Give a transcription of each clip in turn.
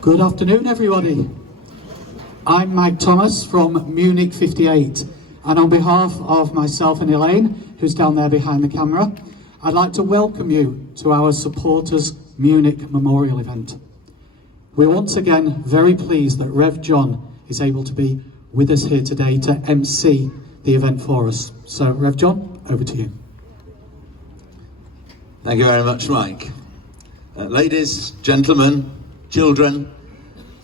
Good afternoon, everybody. I'm Mike Thomas from Munich 58, and on behalf of myself and Elaine, who's down there behind the camera, I'd like to welcome you to our Supporters Munich Memorial event. We're once again very pleased that Rev John is able to be with us here today to MC the event for us. So, Rev John, over to you. Thank you very much, Mike. Ladies, gentlemen, children,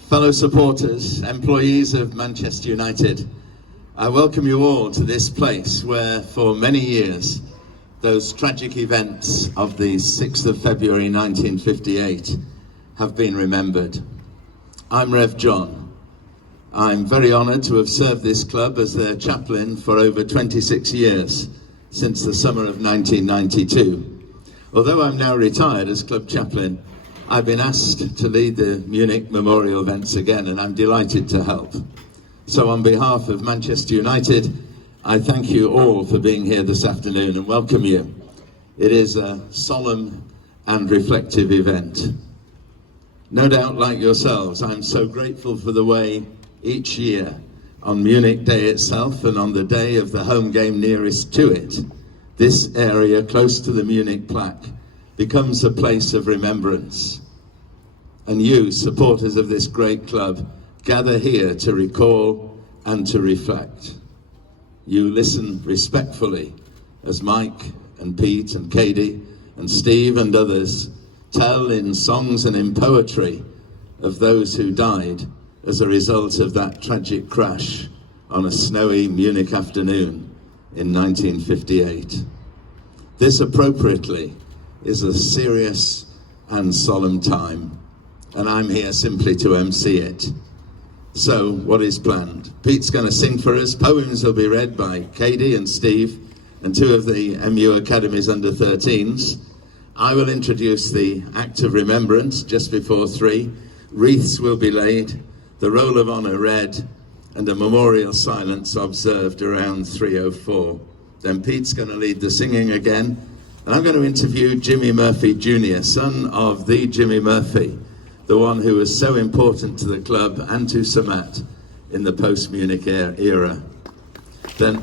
fellow supporters, employees of Manchester United, I welcome you all to this place where for many years those tragic events of the 6th of February 1958 have been remembered. I'm Rev John. I'm very honoured to have served this club as their chaplain for over 26 years, since the summer of 1992. Although I'm now retired as club chaplain, I've been asked to lead the Munich Memorial events again, and I'm delighted to help. So on behalf of Manchester United, I thank you all for being here this afternoon and welcome you. It is a solemn and reflective event. No doubt, like yourselves, I'm so grateful for the way each year, on Munich Day itself and on the day of the home game nearest to it, this area close to the Munich plaque becomes a place of remembrance. And you, supporters of this great club, gather here to recall and to reflect. You listen respectfully as Mike and Pete and Katie and Steve and others tell in songs and in poetry of those who died as a result of that tragic crash on a snowy Munich afternoon in 1958. This appropriately is a serious and solemn time, and I'm here simply to MC it. So, what is planned? Pete's going to sing for us. Poems will be read by Katie and Steve and two of the MU Academy's under-13s. I will introduce the act of remembrance just before 3. Wreaths will be laid, the roll of honour read, and a memorial silence observed around 3:04. Then Pete's going to lead the singing again, and I'm going to interview Jimmy Murphy Jr., son of the Jimmy Murphy, the one who was so important to the club and to Samat in the post-Munich era. Then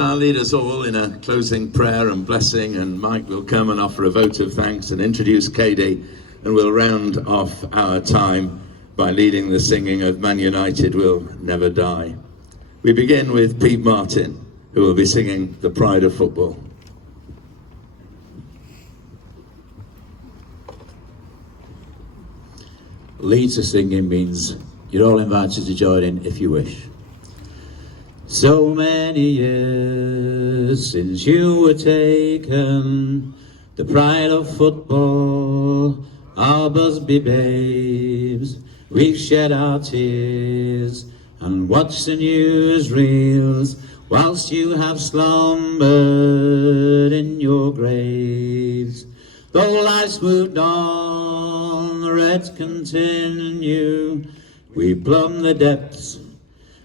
I'll lead us all in a closing prayer and blessing, and Mike will come and offer a vote of thanks and introduce Katie, and we'll round off our time by leading the singing of Man United Will Never Die. We begin with Pete Martin, who will be singing The Pride of Football. Lead to singing means you're all invited to join in if you wish. So many years since you were taken, the pride of football, our Busby babes, we've shed our tears and watched the newsreels whilst you have slumbered in your graves. Though life's moved on, the Reds continue. We've plumbed the depths,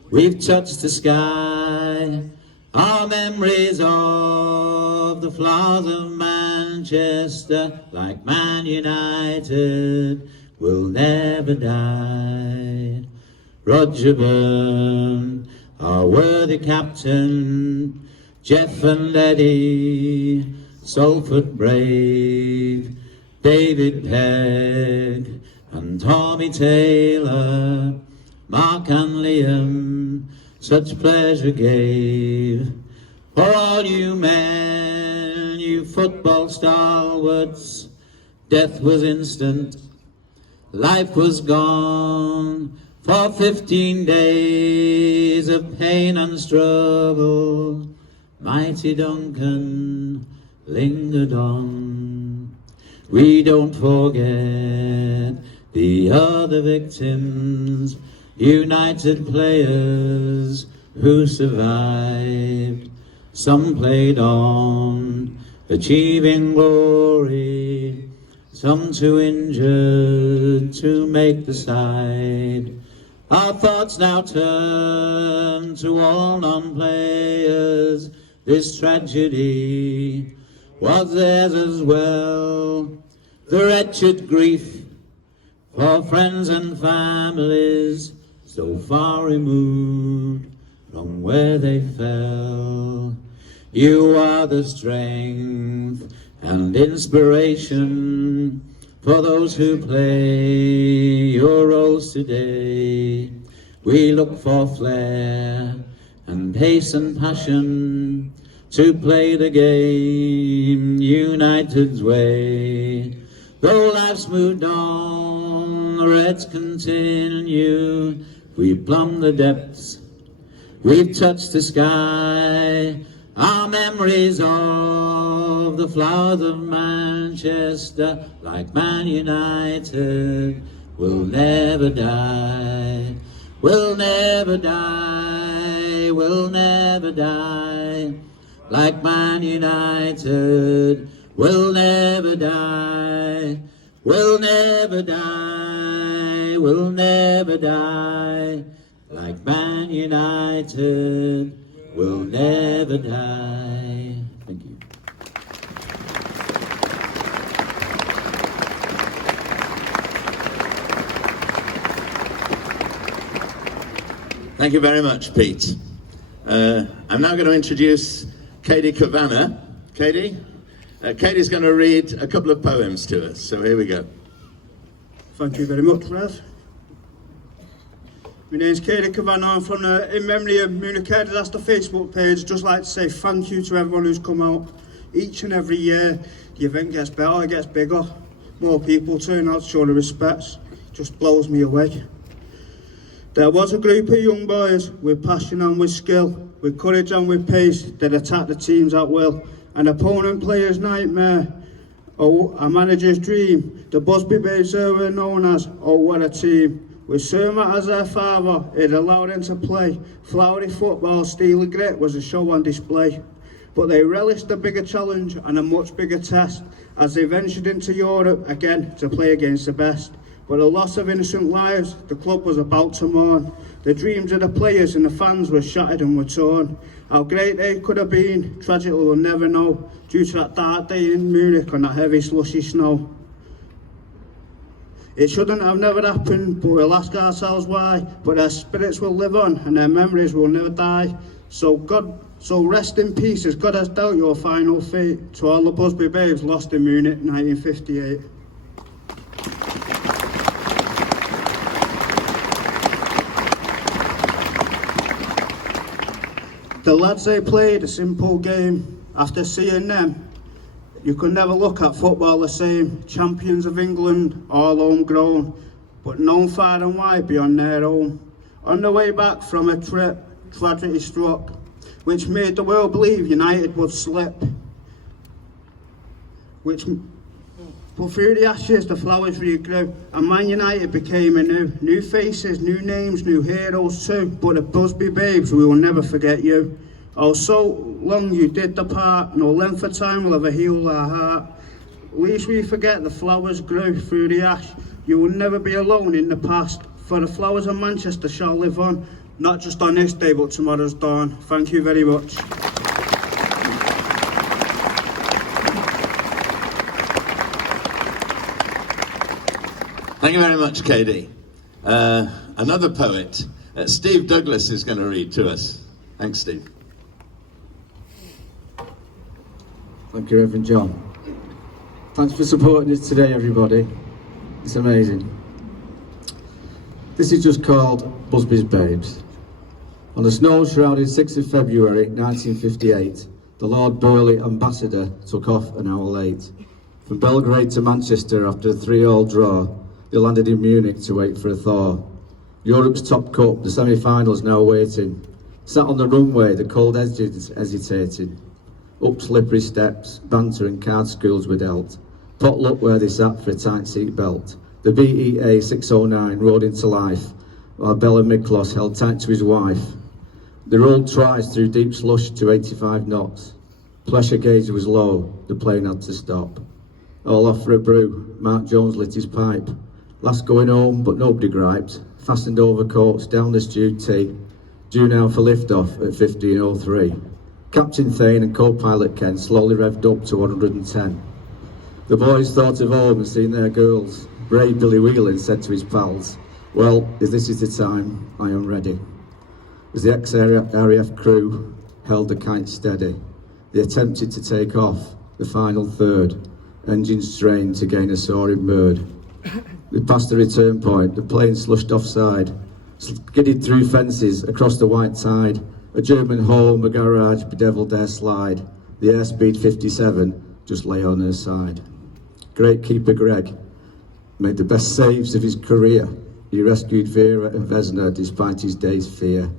we've touched the sky. Our memories of the flowers of Manchester, like Man United, will never die. Roger Byrne, our worthy captain, Jeff and Eddie, Salford Brave, David Pegg and Tommy Taylor, Mark and Liam, such pleasure gave. For all you men, you football stalwarts, death was instant, life was gone. For 15 days of pain and struggle, mighty Duncan lingered on. We don't forget the other victims, United players who survived. Some played on, achieving glory, some too injured to make the side. Our thoughts now turn to all non-players. This tragedy was theirs as well. The wretched grief for friends and families so far removed from where they fell. You are the strength and inspiration for those who play your roles today. We look for flair and pace and passion to play the game United's way. Though life's moved on, the Reds continue. We've plumbed the depths, we've touched the sky. Our memories of the flowers of Manchester, like Man United, will never die. Will never die, will never die. Like Man United, will never die. Will never die, will never die. Like Man United, will never die. Thank you. Thank you very much, Pete. I'm now going to introduce Katie Kavanagh. Katie? Katie's going to read a couple of poems to us, so here we go. Thank you very much, Rev. My name's Katie Kavanagh. I'm from the In Memory of Munich Air Crash Facebook page. Just like to say thank you to everyone who's come out. Each and every year, the event gets better, it gets bigger. More people turn out to show the respects. Just blows me away. There was a group of young boys with passion and with skill, with courage and with pace, that attacked the teams at will. An opponent player's nightmare, oh, a manager's dream. The Busby Babes were known as, oh, what a team. With Sir Matt as their father, it allowed them to play. Flowery football, steely grit was a show on display. But they relished a bigger challenge and a much bigger test as they ventured into Europe again to play against the best. But the loss of innocent lives, the club was about to mourn. The dreams of the players and the fans were shattered and were torn. How great they could have been, tragically we'll never know, due to that dark day in Munich on that heavy slushy snow. It shouldn't have never happened, but we'll ask ourselves why. But their spirits will live on and their memories will never die. So rest in peace as God has dealt your final fate to all the Busby Babes lost in Munich 1958. The lads, they played a simple game. After seeing them, you could never look at football the same. Champions of England, all homegrown, but known far and wide beyond their home. On the way back from a trip, tragedy struck, which made the world believe United would slip. But through the ashes, the flowers regrew, and Man United became anew. New faces, new names, new heroes too. But the Busby Babes, we will never forget you. Oh, so long you did the part, no length of time will ever heal our heart. Least we forget the flowers grew through the ash. You will never be alone in the past, for the flowers of Manchester shall live on, not just on this day, but tomorrow's dawn. Thank you very much. Thank you very much, Katie. Another poet, Steve Douglas, is going to read to us. Thanks, Steve. Thank you, Reverend John. Thanks for supporting us today, everybody. It's amazing. This is just called Busby's Babes. On the snow-shrouded 6th of February 1958, the Lord Burleigh ambassador took off an hour late. From Belgrade to Manchester after a 3-3 draw, they landed in Munich to wait for a thaw. Europe's top cup, the semi-finals now waiting. Sat on the runway, the cold edges hesitating. Up slippery steps, banter and card schools were dealt. Potluck where they sat for a tight seat belt. The BEA 609 rode into life, while Bella Miklos held tight to his wife. They rolled twice through deep slush to 85 knots. Pressure gauge was low, the plane had to stop. All off for a brew, Mark Jones lit his pipe. Last going home, but nobody griped. fastened overcoats down the stew T, due now for liftoff at 15:03. Captain Thane and co-pilot Ken slowly revved up to 110. The boys thought of home and seen their girls. Brave Billy Whelan said to his pals, "Well, if this is the time, I am ready." As the ex-RAF crew held the kite steady, they attempted to take off the final third, engines strained to gain a soaring bird. They passed the return point, the plane slushed offside, skidded through fences across the white tide, a German home, a garage, bedevilled their slide. The airspeed 57 just lay on her side. Great keeper Greg made the best saves of his career. He rescued Vera and Vesna despite his day's fear.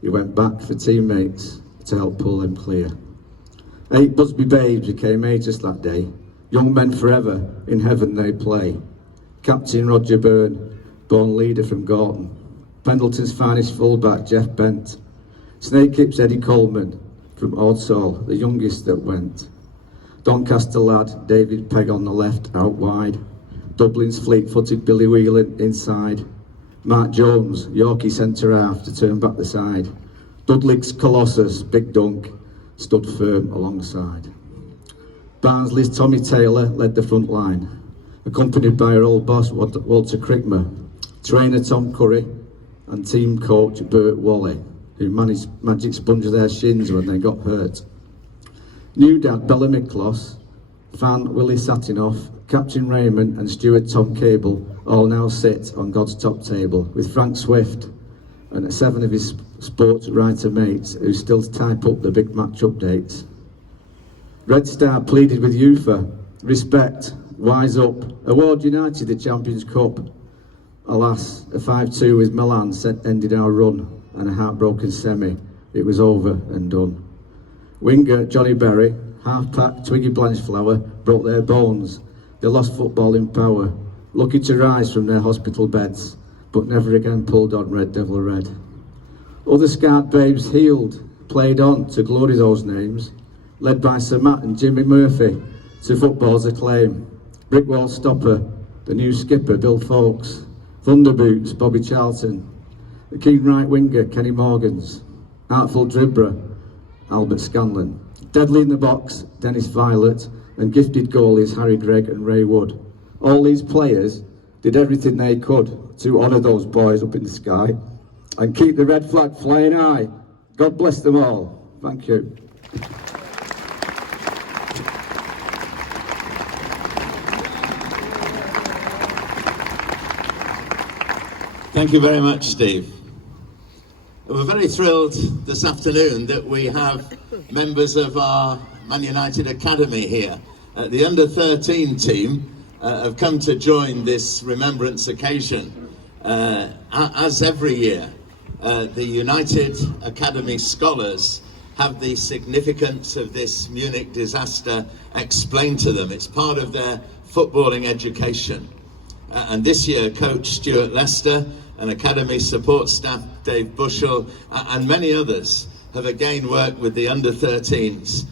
He went back for teammates to help pull them clear. 8 Busby babes became ageless that day. Young men forever, in heaven they play. Captain Roger Byrne, born leader from Gorton. Pendleton's finest fullback, Jeff Bent. Snakehip's Eddie Coleman, from Ordsall, the youngest that went. Doncaster lad, David Pegg on the left, out wide. Dublin's fleet-footed Billy Whelan inside. Mark Jones, Yorkie centre half to turn back the side. Dudley's Colossus, Big Dunk, stood firm alongside. Barnsley's Tommy Taylor led the front line, accompanied by her old boss Walter Crickmer, trainer Tom Curry, and team coach Bert Wally, who managed magic sponge their shins when they got hurt. New dad Bella Miklos, fan Willie Satinoff, Captain Raymond and steward Tom Cable all now sit on God's top table, with Frank Swift and 7 of his sports writer mates who still type up the big match updates. Red Star pleaded with UFA, respect, wise up, award United the Champions Cup. Alas, a 5-2 with Milan ended our run, and a heartbroken semi, it was over and done. Winger Johnny Berry, half-pack Twiggy Blanchflower broke their bones. They lost football in power, lucky to rise from their hospital beds, but never again pulled on Red Devil Red. Other scarred babes healed, played on to glory those names, led by Sir Matt and Jimmy Murphy to football's acclaim. Brickwall stopper, the new skipper Bill Fawkes, Thunderboots Bobby Charlton, the keen right winger Kenny Morgans, artful dribbler Albert Scanlon, deadly in the box Dennis Violet, and gifted goalies Harry Gregg and Ray Wood. All these players did everything they could to honour those boys up in the sky and keep the red flag flying high. God bless them all. Thank you. Thank you very much, Steve. We're very thrilled this afternoon that we have members of our Man United Academy here. The under-13 team have come to join this remembrance occasion. As every year, the United Academy scholars have the significance of this Munich disaster explained to them. It's part of their footballing education. And this year, Coach Stuart Lester and Academy support staff Dave Bushell and many others have again worked with the under-13s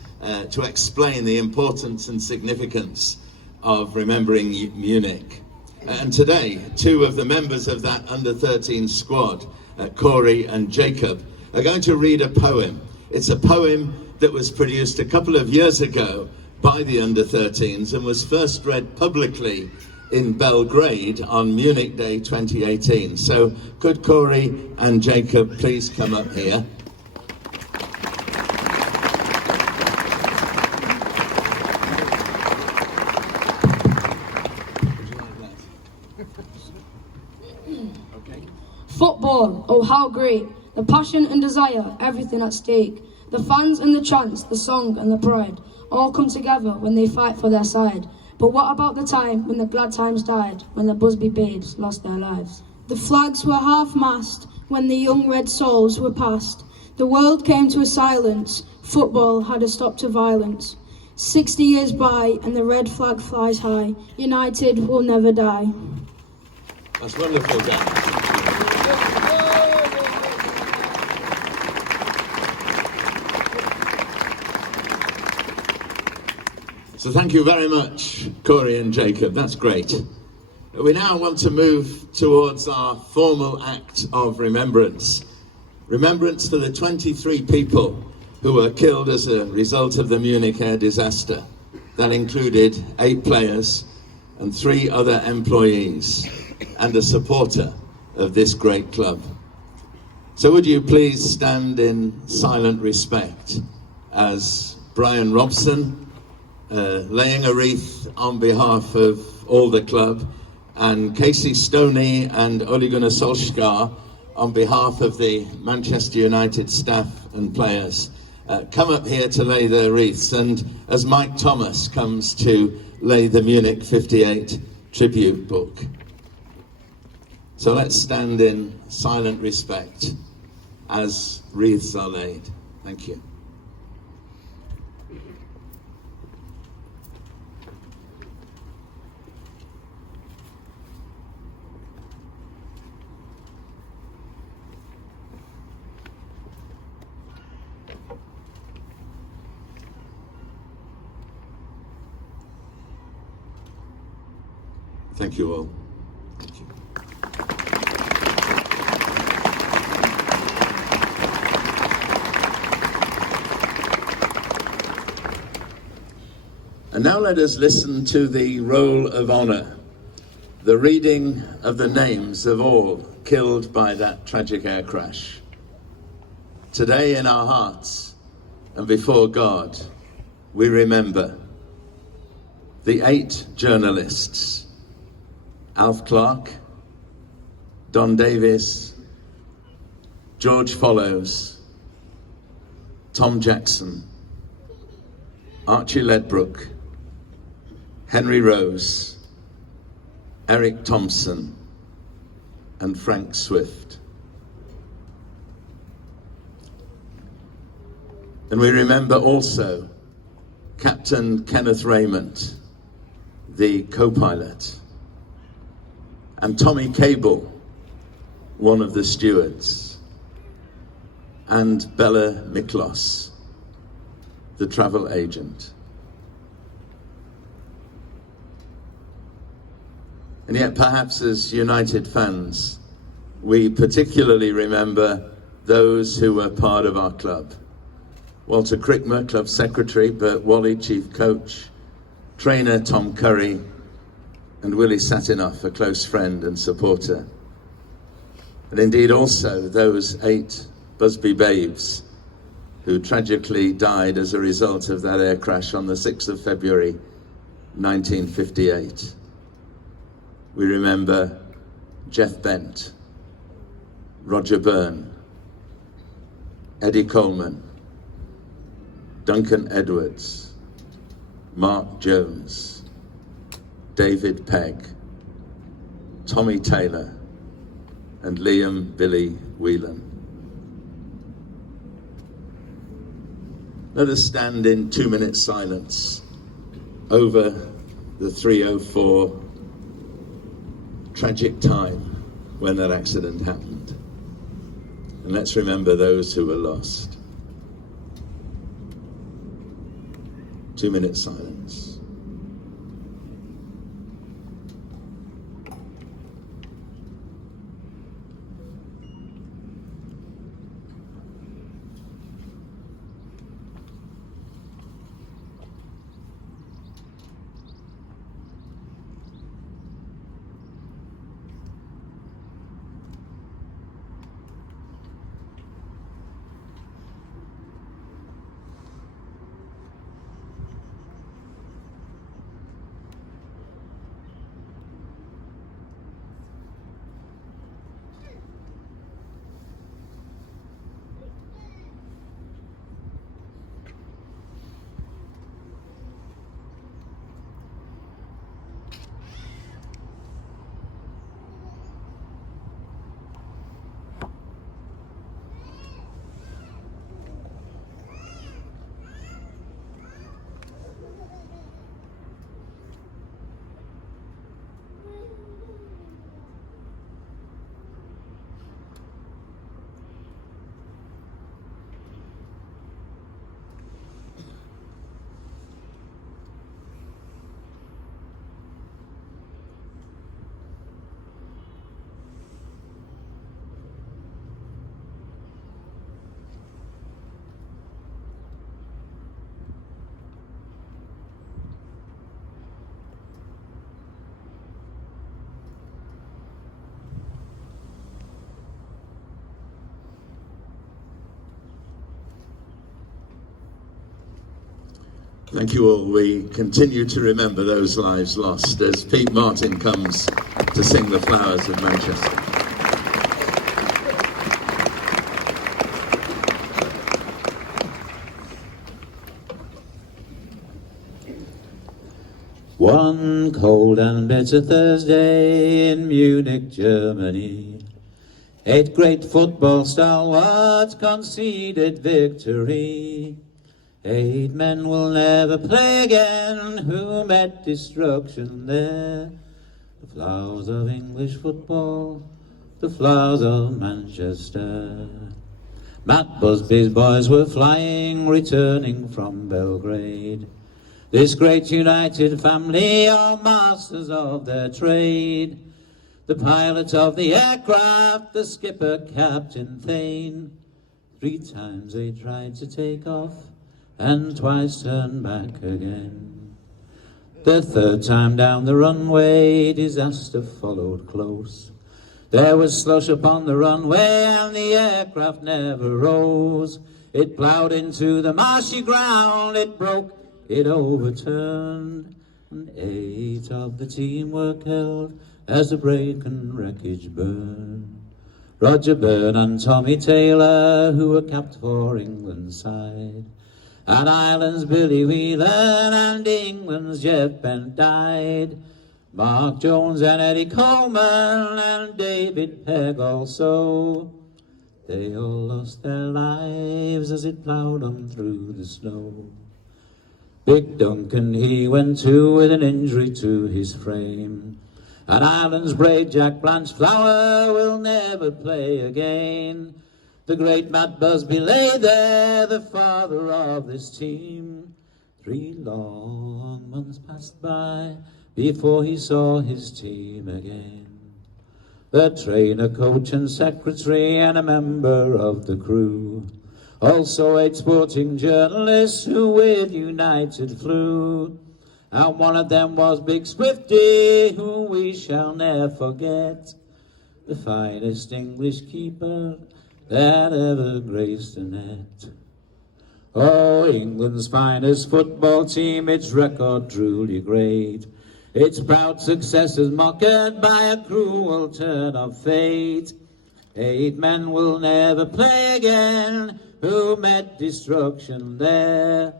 to explain the importance and significance of remembering Munich. And today, 2 of the members of that under-13 squad, Corey and Jacob, are going to read a poem. It's a poem that was produced a couple of years ago by the under-13s and was first read publicly in Belgrade on Munich Day 2018. So could Corey and Jacob please come up here? Football, oh how great, the passion and desire, everything at stake. The fans and the chants, the song and the pride, all come together when they fight for their side. But what about the time when the glad times died, when the Busby babes lost their lives? The flags were half-mast when the young red souls were past. The world came to a silence, football had a stop to violence. 60 years by and the red flag flies high, United will never die. That's wonderful, Dan. So thank you very much, Corey and Jacob. That's great. We now want to move towards our formal act of remembrance. Remembrance for the 23 people who were killed as a result of the Munich air disaster. That included 8 players and 3 other employees and a supporter of this great club. So would you please stand in silent respect as Brian Robson, laying a wreath on behalf of all the club, and Casey Stoney and Ole Gunnar Solskjaer on behalf of the Manchester United staff and players come up here to lay their wreaths, and as Mike Thomas comes to lay the Munich 58 tribute book. So let's stand in silent respect as wreaths are laid. Thank you. Thank you all. Thank you. And now let us listen to the roll of honour, the reading of the names of all killed by that tragic air crash. Today in our hearts and before God, we remember the 8 journalists: Alf Clark, Don Davies, George Follows, Tom Jackson, Archie Ledbrook, Henry Rose, Eric Thompson, and Frank Swift. And we remember also Captain Kenneth Raymond, the co-pilot, and Tommy Cable, one of the stewards, and Bella Miklos, the travel agent. And yet perhaps as United fans, we particularly remember those who were part of our club. Walter Crickmer, club secretary, Bert Wally, chief coach, trainer Tom Curry, and Willie Satinoff, a close friend and supporter. And indeed also those 8 Busby babes who tragically died as a result of that air crash on the 6th of February 1958. We remember Jeff Bent, Roger Byrne, Eddie Coleman, Duncan Edwards, Mark Jones, David Pegg, Tommy Taylor, and Liam Billy Whelan. Let us stand in 2-minute silence over the 3:04 tragic time when that accident happened. And let's remember those who were lost. 2-minute silence. Thank you all. We continue to remember those lives lost as Pete Martin comes to sing the Flowers of Manchester. One cold and bitter Thursday in Munich, Germany, 8 great football stalwarts conceded victory. 8 men will never play again who met destruction there. The flowers of English football, the flowers of Manchester. Matt Busby's boys were flying, returning from Belgrade. This great united family are masters of their trade. The pilot of the aircraft, the skipper, Captain Thane. 3 times they tried to take off, and twice turned back again. The 3rd time down the runway, disaster followed close. There was slush upon the runway, and the aircraft never rose. It ploughed into the marshy ground, it broke, it overturned, and 8 of the team were killed as the broken wreckage burned. Roger Byrne and Tommy Taylor, who were capped for England's side, and Ireland's Billy Whelan and England's Jeff Bent died. Mark Jones and Eddie Coleman and David Pegg also, they all lost their lives as it ploughed on through the snow. Big Duncan, he went too with an injury to his frame, and Ireland's brave Jack Blanchflower will never play again. The great Matt Busby lay there, the father of this team. 3 long months passed by before he saw his team again. The trainer, coach and secretary and a member of the crew, also 8 sporting journalists who with United flew. And one of them was Big Swifty, who we shall ne'er forget, the finest English keeper that ever graced a net. Oh, England's finest football team, its record truly great. Its proud success is mocked by a cruel turn of fate. 8 men will never play again who met destruction there.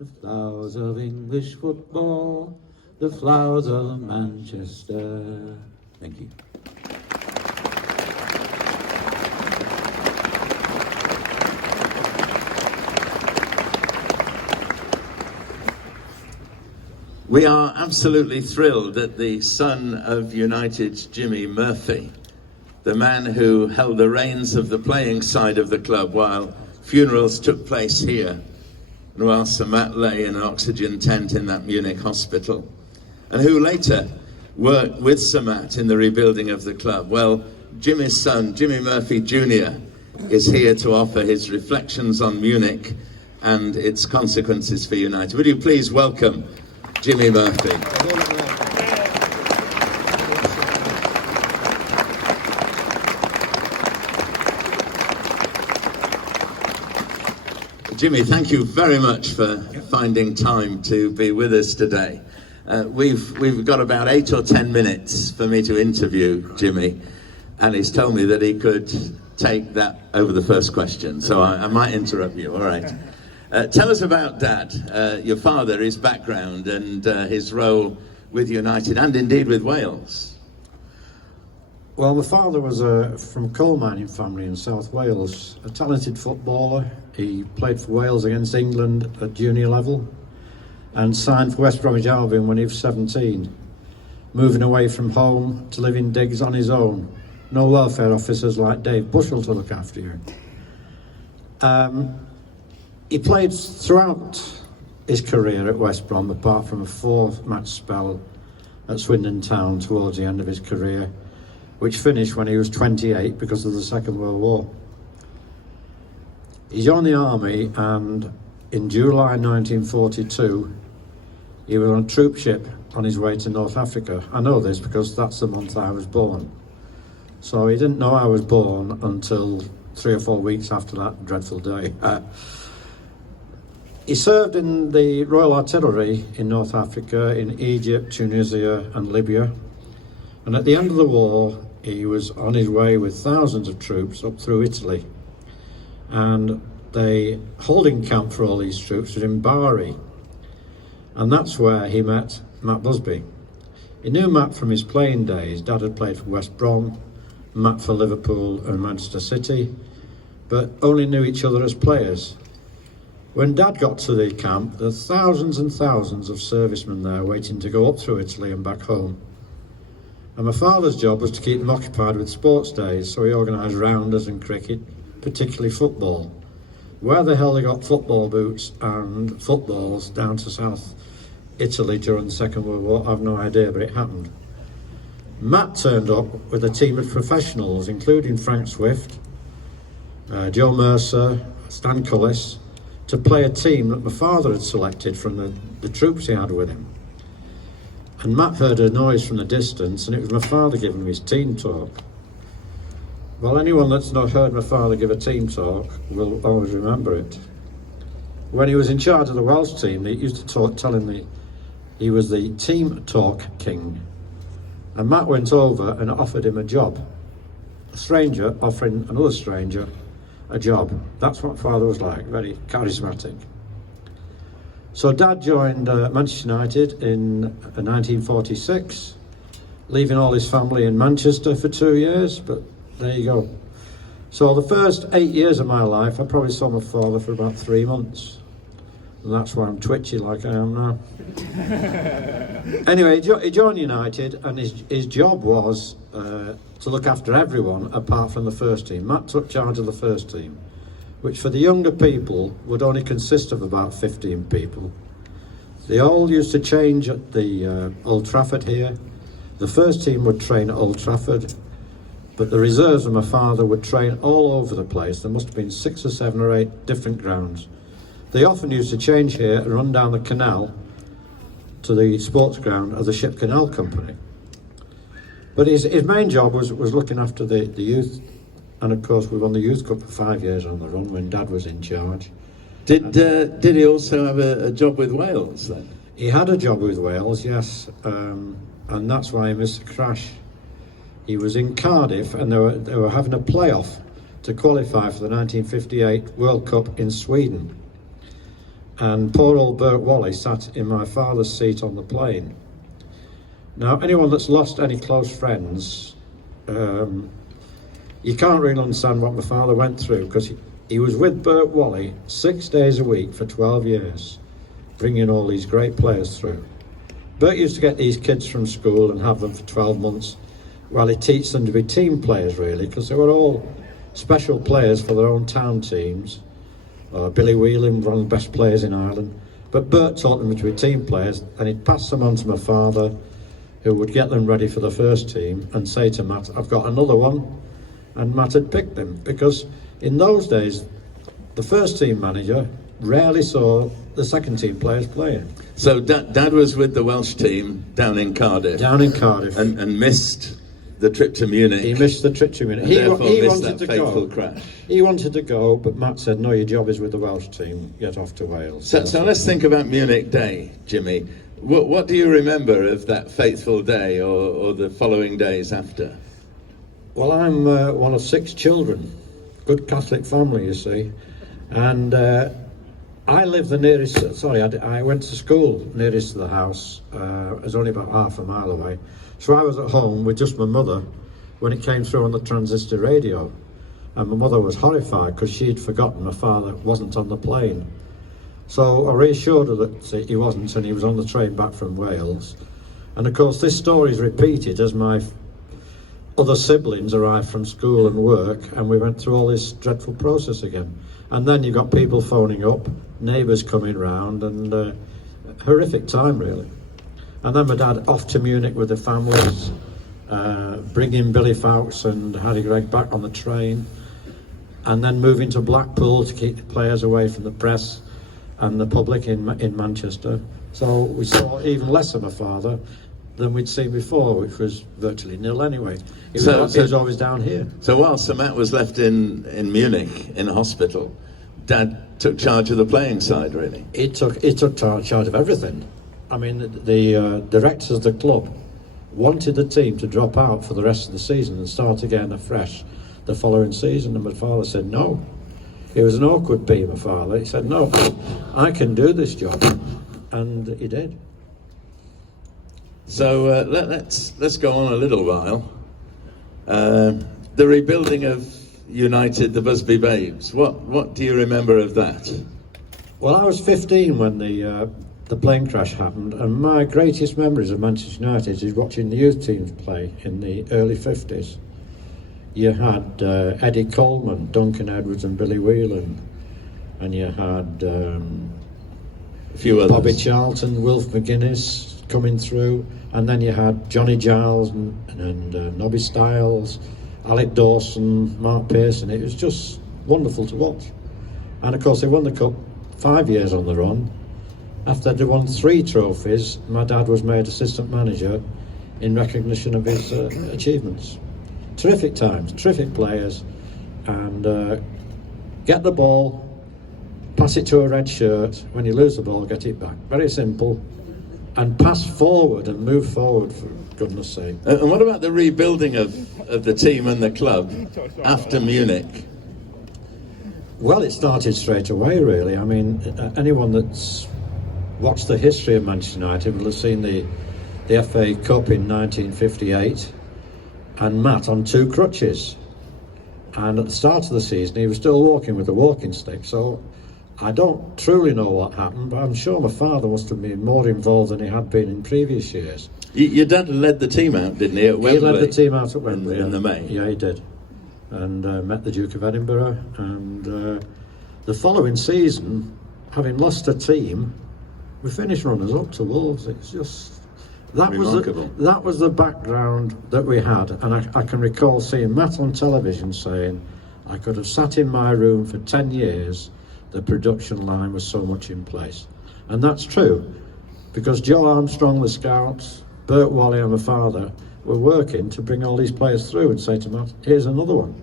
The flowers of English football, the flowers of Manchester. Thank you. We are absolutely thrilled that the son of United's Jimmy Murphy, the man who held the reins of the playing side of the club while funerals took place here, and while Sir Matt lay in an oxygen tent in that Munich hospital, and who later worked with Sir Matt in the rebuilding of the club. Well, Jimmy's son, Jimmy Murphy Jr., is here to offer his reflections on Munich and its consequences for United. Would you please welcome Jimmy Murphy. Jimmy, thank you very much for finding time to be with us today. We've got about 8 or 10 minutes for me to interview Jimmy, and he's told me that he could take that over the first question, so I might interrupt you, all right. Tell us about Dad, your father, his background and his role with United and indeed with Wales. Well, my father was from a coal mining family in South Wales, a talented footballer. He played for Wales against England at junior level and signed for West Bromwich Albion when he was 17, moving away from home to live in digs on his own. No welfare officers like Dave Bushell to look after you. He played throughout his career at West Brom, apart from a 4-match spell at Swindon Town towards the end of his career, which finished when he was 28 because of the Second World War. He joined the army, and in July 1942, he was on a troop ship on his way to North Africa. I know this because that's the month I was born. So he didn't know I was born until 3 or 4 weeks after that dreadful day. He served in the Royal Artillery in North Africa, in Egypt, Tunisia and Libya. And at the end of the war, he was on his way with thousands of troops up through Italy. And the holding camp for all these troops was in Bari. And that's where he met Matt Busby. He knew Matt from his playing days. Dad had played for West Brom, Matt for Liverpool and Manchester City, but only knew each other as players. When Dad got to the camp, there were thousands and thousands of servicemen there waiting to go up through Italy and back home. And my father's job was to keep them occupied with sports days, so he organised rounders and cricket, particularly football. Where the hell they got football boots and footballs down to South Italy during the Second World War, I've no idea, but it happened. Matt turned up with a team of professionals, including Frank Swift, Joe Mercer, Stan Cullis, to play a team that my father had selected from the troops he had with him. And Matt heard a noise from the distance, and it was my father giving him his team talk. Well, anyone that's not heard my father give a team talk will always remember it. When he was in charge of the Welsh team, he used to tell him that he was the team talk king. And Matt went over and offered him a job. A stranger offering another stranger a job. That's what father was like, very charismatic. So Dad joined Manchester United in 1946, leaving all his family in Manchester for 2 years, but there you go. So the first 8 years of my life, I probably saw my father for about 3 months. And that's why I'm twitchy like I am now. Anyway, he joined United, and his job was to look after everyone apart from the first team. Matt took charge of the first team, which for the younger people would only consist of about 15 people. They all used to change at the Old Trafford here. The first team would train at Old Trafford, but the reserves of my father would train all over the place. There must have been 6 or 7 or 8 different grounds. They often used to change here and run down the canal to the sports ground of the Ship Canal Company. But his main job was looking after the youth, and of course we won the Youth Cup for 5 years on the run when Dad was in charge. Did he also have a job with Wales then? He had a job with Wales, yes, and that's why he missed the crash. He was in Cardiff, and they were having a playoff to qualify for the 1958 World Cup in Sweden. And poor old Bert Wally sat in my father's seat on the plane. Now, anyone that's lost any close friends, you can't really understand what my father went through, because he was with Bert Wally 6 days a week for 12 years, bringing all these great players through. Bert used to get these kids from school and have them for 12 months while he teach them to be team players, really, because they were all special players for their own town teams. Billy Whelan, one of the best players in Ireland. But Bert taught them to be team players, and he'd pass them on to my father, who would get them ready for the first team and say to Matt, I've got another one. And Matt had picked them, because in those days, the first team manager rarely saw the second team players playing. So Dad was with the Welsh team down in Cardiff. Down in Cardiff. And missed the trip to Munich. He missed the trip to Munich. He He missed wanted that to fateful go. crash. He wanted to go, but Matt said, no, your job is with the Welsh team. Get off to Wales. So let's think about Munich Day, Jimmy. What do you remember of that fateful day or the following days after? Well, I'm one of 6 children. Good Catholic family, you see. And I live the nearest, I went to school nearest to the house. It was only about half a mile away. So I was at home with just my mother when it came through on the transistor radio. And my mother was horrified because she'd forgotten my father wasn't on the plane. So I reassured her that he wasn't, and he was on the train back from Wales. And of course this story is repeated as my other siblings arrived from school and work, and we went through all this dreadful process again. And then you've got people phoning up, neighbours coming round, and horrific time really. And then my dad off to Munich with the families, bringing Billy Fowkes and Harry Gregg back on the train, and then moving to Blackpool to keep the players away from the press and the public in Manchester. So we saw even less of my father than we'd seen before, which was virtually nil anyway. He was always down here. So while Sir Matt was left in Munich in hospital, Dad took charge of the playing side, really. He took charge of everything. I mean, the directors of the club wanted the team to drop out for the rest of the season and start again afresh the following season, and my father said no. He was an awkward bee, my father. He said, no, I can do this job, and he did. So let's go on a little while. The rebuilding of United, the Busby Babes. What do you remember of that? Well, I was 15 when the plane crash happened, and my greatest memories of Manchester United is watching the youth teams play in the early 50s. You had Eddie Coleman, Duncan Edwards and Billy Whelan, and you had A few others. Bobby Charlton, Wilf McGuinness coming through, and then you had Johnny Giles and Nobby Stiles, Alec Dawson, Mark Pearson. It was just wonderful to watch. And of course they won the cup 5 years on the run. After they'd won 3 trophies, my dad was made assistant manager in recognition of his achievements. Terrific times, terrific players, and get the ball, pass it to a red shirt. When you lose the ball, get it back. Very simple. And pass forward and move forward, for goodness sake. And what about the rebuilding of the team and the club after Munich? Well, it started straight away, really. I mean, anyone that's watched the history of Manchester United will have seen the FA Cup in 1958, and Matt on 2 crutches. And at the start of the season, he was still walking with a walking stick. So I don't truly know what happened, but I'm sure my father must have been more involved than he had been in previous years. Your dad led the team out, didn't he, at Wembley? He led the team out at Wembley. In the May. Yeah, he did. And met the Duke of Edinburgh. And the following season, having lost a team, we finished runners-up to Wolves. It's just... That was the background that we had, and I can recall seeing Matt on television saying, I could have sat in my room for 10 years, the production line was so much in place. And that's true, because Joe Armstrong, the scouts, Bert Wally and my father were working to bring all these players through and say to Matt, here's another one.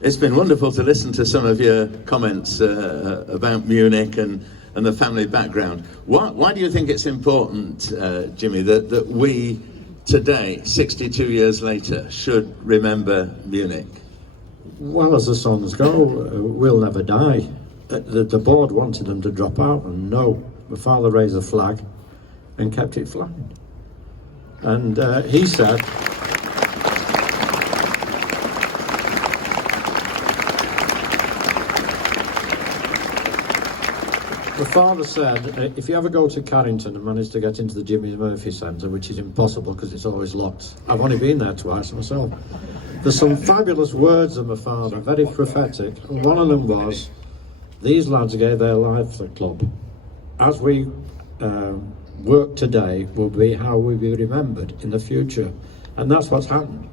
It's been wonderful to listen to some of your comments about Munich and the family background. Why do you think it's important, Jimmy, that we today, 62 years later, should remember Munich? Well, as the songs go, we'll never die. The board wanted them to drop out, and no, my father raised the flag and kept it flying. And he said, my father said, if you ever go to Carrington and manage to get into the Jimmy Murphy Centre, which is impossible because it's always locked. I've only been there twice myself. There's some fabulous words of my father, very prophetic. And one of them was, these lads gave their life for the club. As we work today will be how we'll be remembered in the future. And that's what's happened.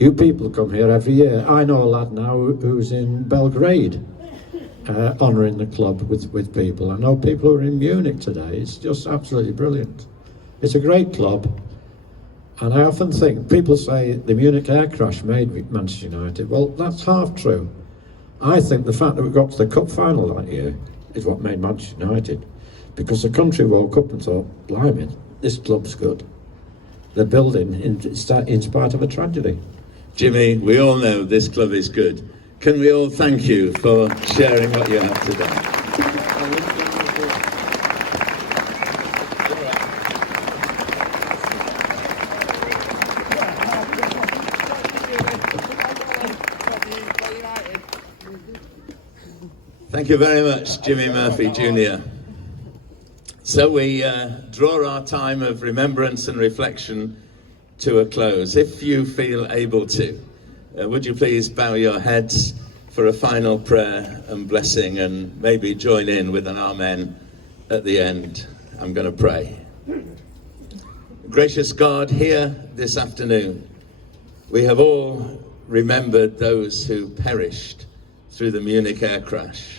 You people come here every year. I know a lad now who's in Belgrade, honouring the club with people. I know people who are in Munich today. It's just absolutely brilliant. It's a great club, and I often think, people say the Munich Air Crash made Manchester United. Well, that's half true. I think the fact that we got to the cup final that year is what made Manchester United, because the country woke up and thought, blimey, this club's good. They're building in spite of a tragedy. Jimmy, we all know this club is good. Can we all thank you for sharing what you have today? Thank you very much, Jimmy Murphy Jr. So we draw our time of remembrance and reflection to a close. If you feel able to, would you please bow your heads for a final prayer and blessing, and maybe join in with an amen at the end. I'm going to pray. Gracious God, here this afternoon, we have all remembered those who perished through the Munich Air Crash.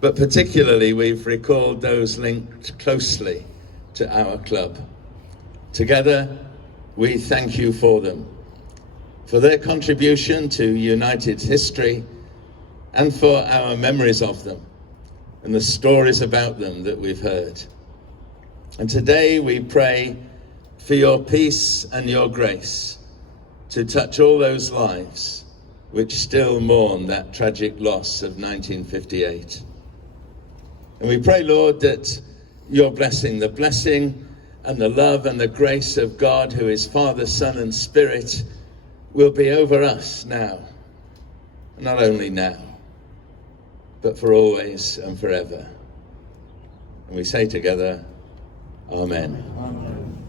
But particularly we've recalled those linked closely to our club. Together, we thank you for them, for their contribution to United's history and for our memories of them and the stories about them that we've heard. And today we pray for your peace and your grace to touch all those lives which still mourn that tragic loss of 1958. And we pray, Lord, that your blessing, the blessing and the love and the grace of God, who is Father, Son, and Spirit, will be over us now. Not only now, but for always and forever. And we say together, Amen. Amen.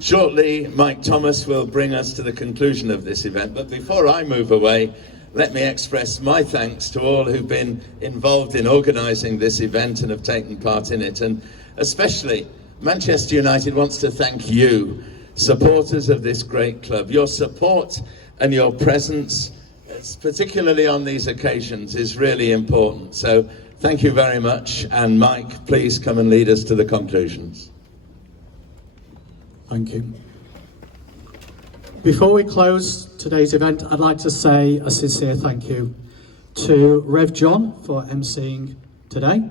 Shortly, Mike Thomas will bring us to the conclusion of this event, but before I move away, let me express my thanks to all who've been involved in organising this event and have taken part in it, and especially Manchester United wants to thank you, supporters of this great club. Your support and your presence, particularly on these occasions, is really important. So thank you very much, and Mike, please come and lead us to the conclusions. Thank you. Before we close today's event, I'd like to say a sincere thank you to Rev John for emceeing today,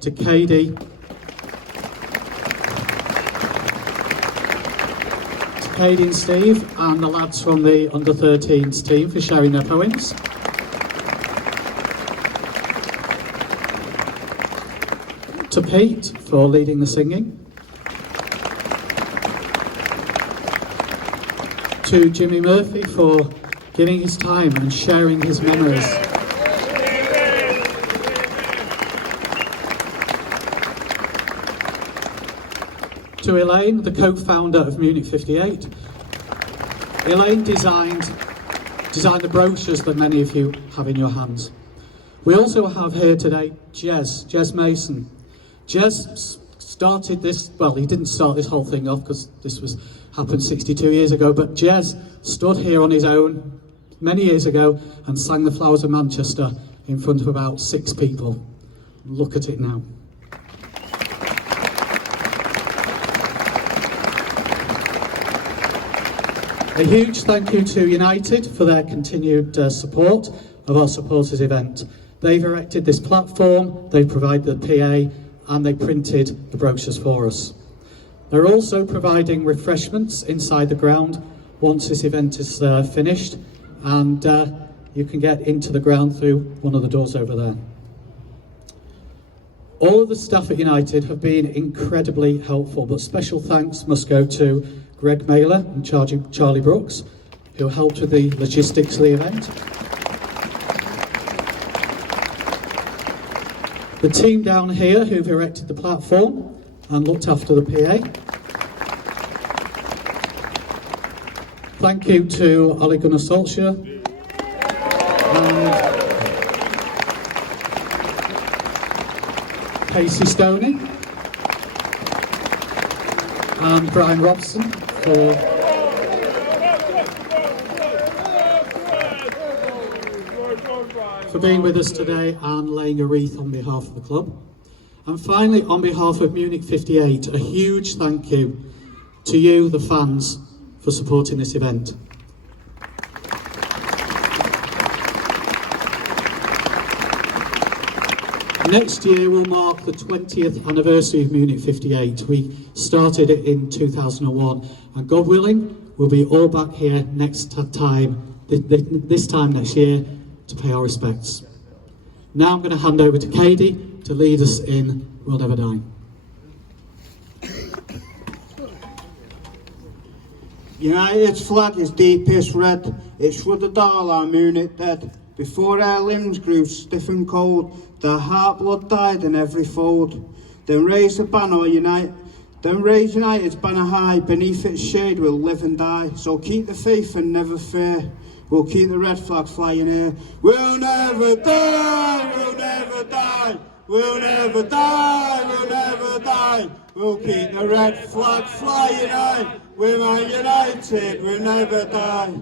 to Katie, and Steve, and the lads from the Under-13s team for sharing their poems. To Pete for leading the singing. To Jimmy Murphy for giving his time and sharing his memories. To Elaine, the co-founder of Munich 58. Elaine designed the brochures that many of you have in your hands. We also have here today Jez Mason. Jez started this, well, he didn't start this whole thing off because this happened 62 years ago, but Jez stood here on his own many years ago and sang the Flowers of Manchester in front of about 6 people. Look at it now. A huge thank you to United for their continued support of our supporters event. They've erected this platform, they've provided the PA, and they printed the brochures for us. They're also providing refreshments inside the ground once this event is finished, and you can get into the ground through one of the doors over there. All of the staff at United have been incredibly helpful, but special thanks must go to Greg Mailer and Charlie Brooks, who helped with the logistics of the event. The team down here who've erected the platform and looked after the PA. Thank you to Ole Gunnar Solskjaer and Casey Stoney and Brian Robson for being with us today and laying a wreath on behalf of the club. And finally, on behalf of Munich 58, a huge thank you to you, the fans, for supporting this event. Next year will mark the 20th anniversary of Munich 58. We started it in 2001, and God willing, we'll be all back here this time next year to pay our respects. Now I'm going to hand over to Katie to lead us in We'll Never Die. United's flag is deepest red, it shuddered all our Munich dead. Before our limbs grew stiff and cold, their heart blood died in every fold. Then raise the banner raise United's banner high, beneath its shade we'll live and die. So keep the faith and never fear, we'll keep the red flag flying here. We'll never die, we'll never die, we'll never die, we'll never die. We'll keep the red flag flying high, we're Man United, we'll never die.